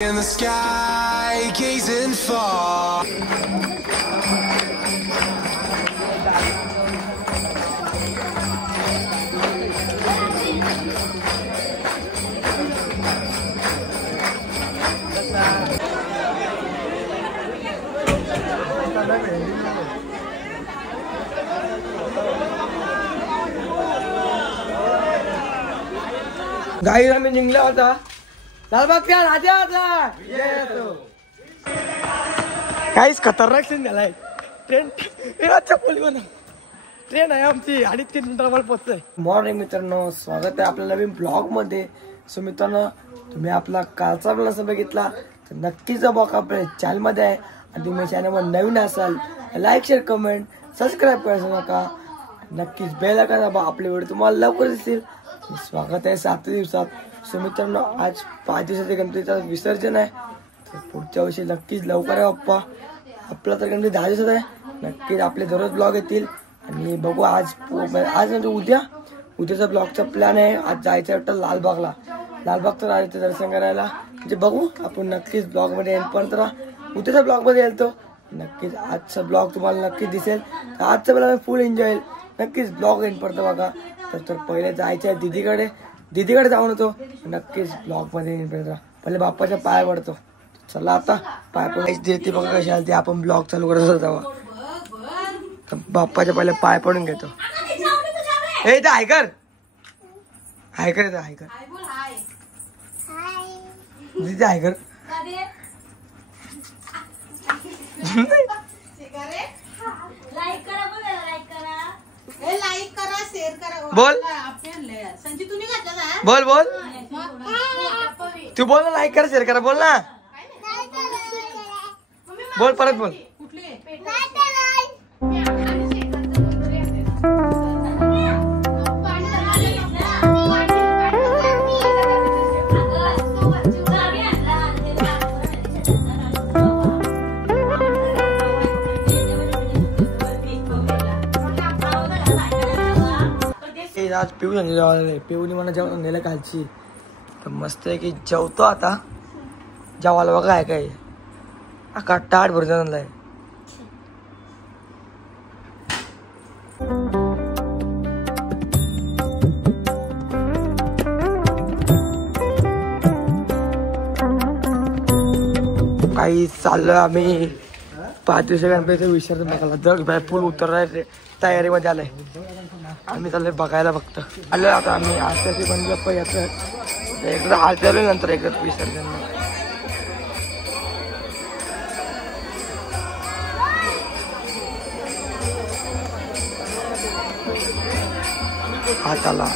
In the sky, gazing far. गाईला मी निघला होता लालबागच्या राजाचा काहीच खतरनाक सीन झालाय. ट्रेन ट्रेन आहे आमची आणि 3 मिनिटांवर पोहोचतोय. मॉर्निंग मित्रांनो, स्वागत आहे आपल्या नवीन ब्लॉग मध्ये. सो मित्रांनो, तुम्ही आपला कालचा ब्लॉग नसेल बघितला तर नक्कीच बघा, आपल्या चॅनल मध्ये आहे. आणि तुम्ही चॅनलवर नवीन असाल लाईक शेअर कमेंट सबस्क्राईब करायचं नका. नक्कीच बेल आयकॉन दाबा, आपले व्हिडिओ तुम्हाला लवकर दिसतील. स्वागत आहे 7 दिवसात. सो मित्रांनो, आज 5 दिवसाचे गणपतीचं विसर्जन आहे. तर पुढच्या वर्षी नक्कीच लवकर आहे बाप्पा. आपला तर गणपती 10 दिवसात आहे. नक्कीच आपले दररोज ब्लॉग येतील. आणि बघू आज म्हणजे उद्याचा ब्लॉगचा प्लॅन आहे. आज जायचं वाटतं लालबागला. लालबागचं राजाचं दर्शन करायला. म्हणजे बघू आपण नक्कीच ब्लॉग मध्ये येईपर्यंत उद्याचा ब्लॉग मध्ये येईल तो. नक्कीच आजचा ब्लॉग तुम्हाला नक्कीच दिसेल. आजचा ब्लॉग फुल एन्जॉय येईल. नक्कीच ब्लॉग येईपर्यंत बघा. तर पहिले जायचं आहे दीदीकडे जाऊन होतो. नक्कीच ब्लॉग मध्ये येईपर्यंत पहिले बाप्पाच्या पाया पडतो. चला आता पाय पडायची बघा कशी आली. आपण ब्लॉग चालू करत होतो तेव्हा बाप्पाच्या पहिले पाय पडून घेतो. हे तर हायकर दीदी हायकर बोल बोल बोल तू बोल ना. लाईक करा शेअर करा बोल ना. बोल परत बोल. आज पिऊ पिऊनी मला जेवण नेलं कालची. तर मस्त आहे की जेवतो आता. जेवायला बघा आहे काय आका ताट भरून आणलाय. काही चाललोय आम्ही 5 दिवसा गणपतीचं विसर्जन बघायला. जग फुल उतरायला तयारीमध्ये आलंय. आम्ही चाललोय बघायला फक्त आलोय आता आम्ही. आजच्याची पण गप्पा येतोय एकदा हाल चालू नंतर एकच विसर्जन. हा चला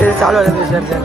ते चालू आहे विसर्जन.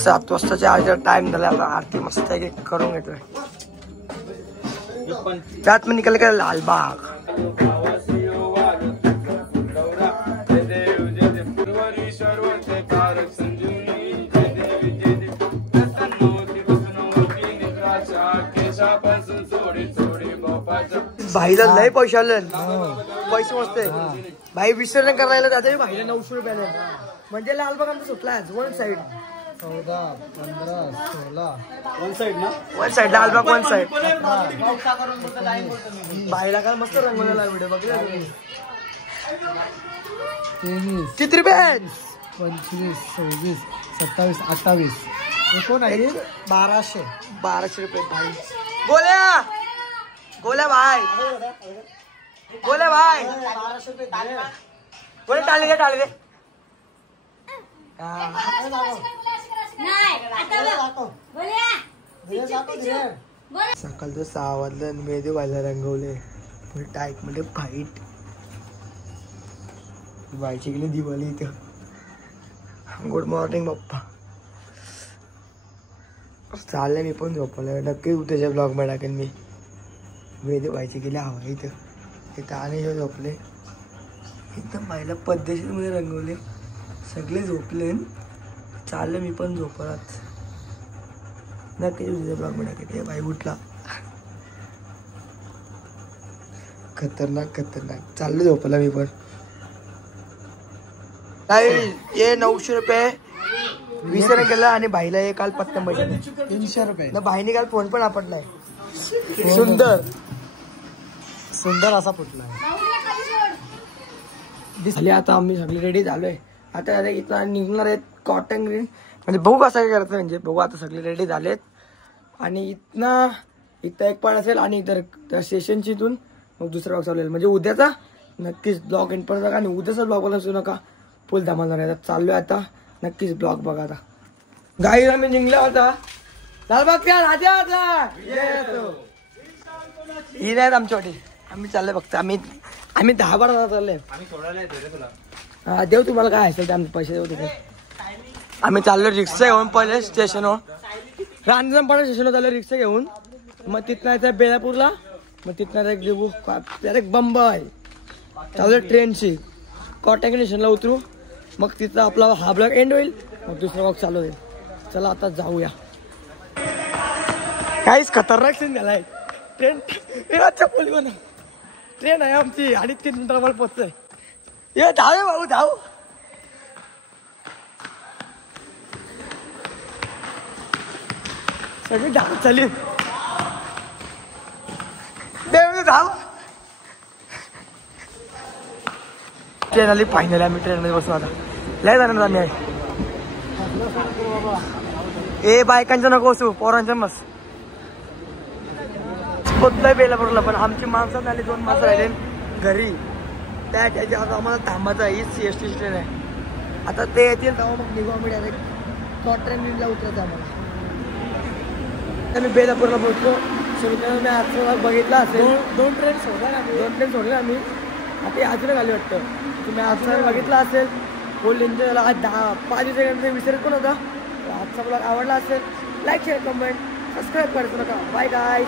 सात वाजताच्या आधी टाइम झाला. आरती मस्त करून घेतोय. त्यात मी निघाले का लालबाग. भाईला लय पैसे आले. पैसे मस्त आहे. भाई विसर्जन करायला जाते. भाईला 900 रुपयाला. म्हणजे लालबाग आमचा सुटला one side. 14, 15, 16 one side Lalbaug one side. भाईला काल मस्त रंगवलेला व्हिडिओ बघला. 23, किती रुपये? 25, 26, 27, 28. एकूण आहे 1200 रुपये. भाई गोल्या गोल्या भाई गोल्या भाई 1200 रुपये. गोल्या टाळले दे टाळले दे. सकाळचं 6 वाजलं. मेहंदी व्हायला रंगवले. टाईप मध्ये फाईट व्हायची गेली दिवाळी इथं. गुड मॉर्निंग पप्पा. चाललंय मी पण झोपलं. नक्की उद्याच्या ब्लॉग मध्ये टाकेन मी. मेहंदी व्हायची गेली हवा इथं आणि झोपले. एकदम बाईला पद्धतशीरमध्ये रंगवले. सगळे झोपले. चालले मी पण झोपलाच. नक्की तुझ्या ब्लॉग मध्ये टाकेन. बाई उठला. खतरनाक खतरनाक. चालले झोपला मी पण. ये 900 रुपये विसर्जन केलं. आणि भाईला हे काल पत्ता बसले 300 रुपये. भाईने काल फोन पण आपटलाय. सुंदर सुंदर असा फुटला. दिसले. आता आम्ही सगळे रेडी झालोय. आता इथं निघणार आहेत कॉटन ग्रीन. म्हणजे बघू कसं काय करायचं. म्हणजे बघू. आता सगळे रेडी झालेत. आणि इथं एक पण असेल. आणि इतर त्या स्टेशनची इथून मग दुसरा ब्लॉग चालू. म्हणजे उद्याचा नक्कीच ब्लॉग एंड पण बघा. आणि उद्याचा ब्लॉग बघा असू नका. फुल धमाल झाला. चाललोय आता. नक्कीच ब्लॉग बघा. आता गाई आम्ही निघलो आता लालबाग. ही नाहीत आमची वाटी. आम्ही चाललोय फक्त. आम्ही 10-12 चाललोय. हा देऊ तुम्हाला काय असेल ते. आम्ही पैसे देऊ तिथे. आम्ही चाललो रिक्षा घेऊन. पहिले स्टेशनवर रांजणपाडा स्टेशनवर चाललो रिक्षा घेऊन. मग तिथनं येतं बेलापूरला. मग तिथनं डायरेक्ट बंबई. चालू ट्रेनची कॉटन स्टेशनला उतरू. मग तिथं आपला हा ब्लॉग एंड होईल. मग दुसरा ब्लॉग चालू होईल. चला आता जाऊया. काहीच खतरनाक सीन झालाय. ट्रेन ट्रेन आहे आमची. 3.5 मिनिटावर पोहोचतोय. ये धाव भाऊ धाव. सगळी धाव चालली. धाव. ट्रेन आली फायनल. आम्ही ट्रेन मध्ये बसलो. आता लय जाणार आम्ही आहे. ए बायकांच्या नको असू. पोरांच्या मस्त पोचलोय बेलापूरला. पण आमची माणसं झाली. 2 माणसं राहिले घरी. त्याच्या आम्हाला थांबायचं आहे. ही CST ट्रेन आहे. आता ते येतील तेव्हा मग निघू आम्ही डायरेक्ट ट्रेनला उतरायचं आम्हाला. तर मी बेलापूरला पोहोचतो. सो मित्रांनो मी आजचा बघितला असेल. दोन ट्रेन सोडला आम्ही आता अजून आली वाटतं. तुम्ही आजचा बघितला असेल. फुल एन्जॉय झाला. आज 5 दिवसानंतर विसरत पण होता. आजचा ब्लॉग आवडला असेल लाईक शेअर कमेंट सबस्क्राईब करायचं नका. Bye guys.